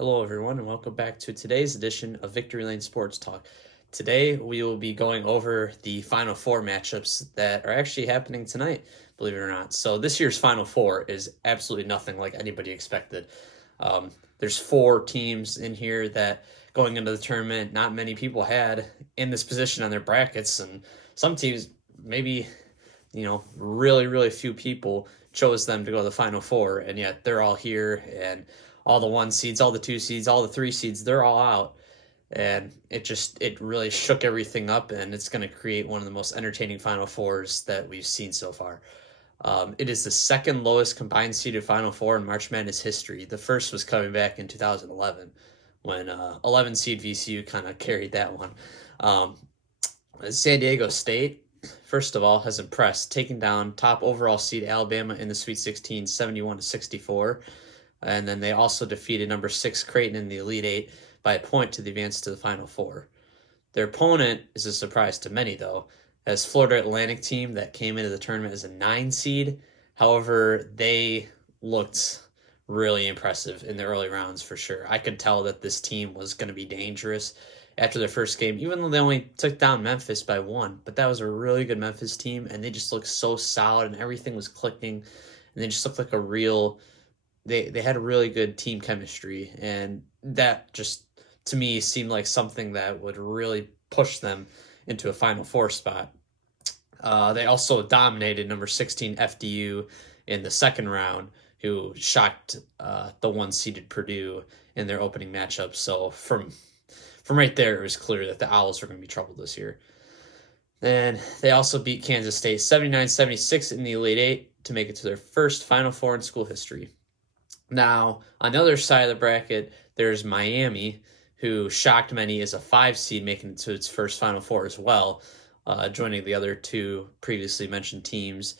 Hello, everyone, and welcome back to today's edition of Victory Lane Sports Talk. Today, we will be going over the Final Four matchups that are actually happening tonight, believe it or not. So, this year's Final Four is absolutely nothing like anybody expected. There's four teams in here that going into the tournament, not many people had in this position on their brackets, and some teams maybe really, really few people chose them to go to the Final Four, and yet they're all here, and all the 1 seeds, all the 2 seeds, all the 3 seeds, they're all out. And it really shook everything up, and it's going to create one of the most entertaining Final Fours that we've seen so far. It is the second lowest combined seeded Final Four in March Madness history. The first was coming back in 2011 when 11 seed VCU kind of carried that one. San Diego State, first of all, has impressed, taking down top overall seed Alabama in the Sweet 16, 71-64. And then they also defeated number 6 Creighton in the Elite Eight by a point to advance to the Final Four. Their opponent is a surprise to many, though, as Florida Atlantic team that came into the tournament as a 9 seed. However, they looked really impressive in the early rounds for sure. I could tell that this team was going to be dangerous after their first game, even though they only took down Memphis by 1. But that was a really good Memphis team, and they just looked so solid, and everything was clicking, and they just looked like a real... They had a really good team chemistry, and that just, to me, seemed like something that would really push them into a Final Four spot. They also dominated number 16 FDU in the second round, who shocked the 1-seeded Purdue in their opening matchup. So from right there, it was clear that the Owls were going to be troubled this year. Then they also beat Kansas State 79-76 in the Elite Eight to make it to their first Final Four in school history. Now, on the other side of the bracket, there's Miami, who shocked many as a 5 seed, making it to its first Final Four as well, joining the other 2 previously mentioned teams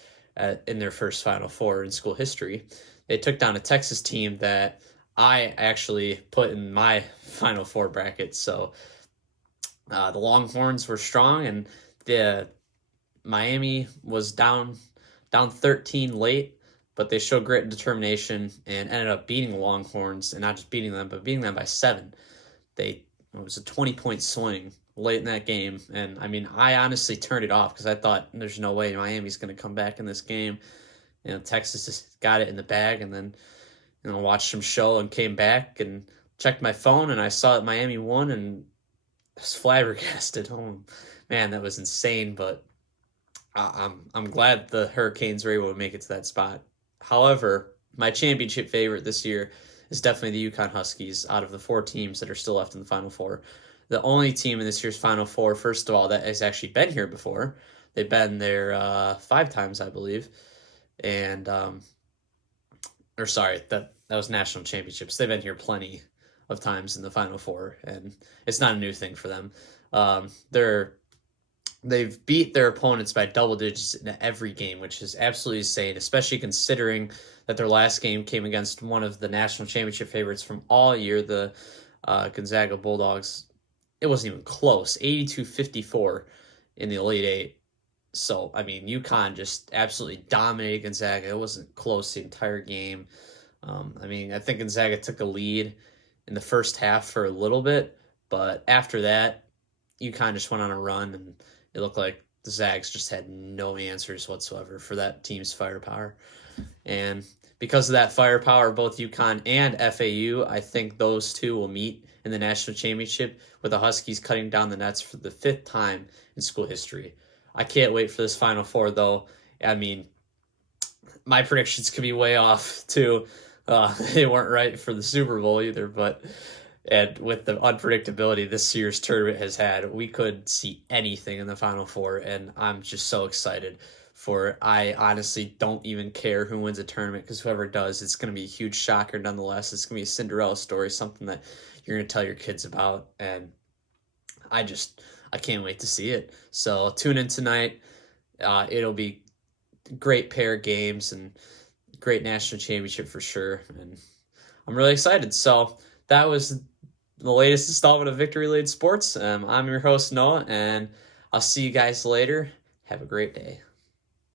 in their first Final Four in school history. They took down a Texas team that I actually put in my Final Four bracket. So the Longhorns were strong, and the Miami was down 13 late, but they showed grit and determination and ended up beating the Longhorns, and not just beating them, but beating them by 7. It was a 20-point swing late in that game, and I mean, I honestly turned it off because I thought there's no way Miami's going to come back in this game. Texas just got it in the bag, and then watched some show and came back and checked my phone, and I saw that Miami won, and I was flabbergasted. Oh man, that was insane. But I'm glad the Hurricanes were able to make it to that spot. However, my championship favorite this year is definitely the UConn Huskies out of the 4 teams that are still left in the Final Four. The only team in this year's Final Four, first of all, that has actually been here before. They've been there 5 times, I believe. And, that was national championships. They've been here plenty of times in the Final Four, and it's not a new thing for them. They've beat their opponents by double digits in every game, which is absolutely insane, especially considering that their last game came against one of the national championship favorites from all year, the Gonzaga Bulldogs. It wasn't even close, 82-54 in the Elite Eight. So, I mean, UConn just absolutely dominated Gonzaga. It wasn't close the entire game. I think Gonzaga took a lead in the first half for a little bit, but after that, UConn just went on a run, and it looked like the Zags just had no answers whatsoever for that team's firepower. And because of that firepower, both UConn and FAU, I think those 2 will meet in the national championship, with the Huskies cutting down the nets for the 5th time in school history. I can't wait for this Final Four, though. I mean, my predictions could be way off, too. They weren't right for the Super Bowl either, but... And with the unpredictability this year's tournament has had, we could see anything in the Final Four, and I'm just so excited for it. I honestly don't even care who wins a tournament, because whoever does, it's going to be a huge shocker nonetheless. It's going to be a Cinderella story, something that you're going to tell your kids about, and I can't wait to see it. So tune in tonight. It'll be great pair of games and great national championship for sure, and I'm really excited. So that was the latest installment of Victory Lane Sports. I'm your host, Noah, and I'll see you guys later. Have a great day.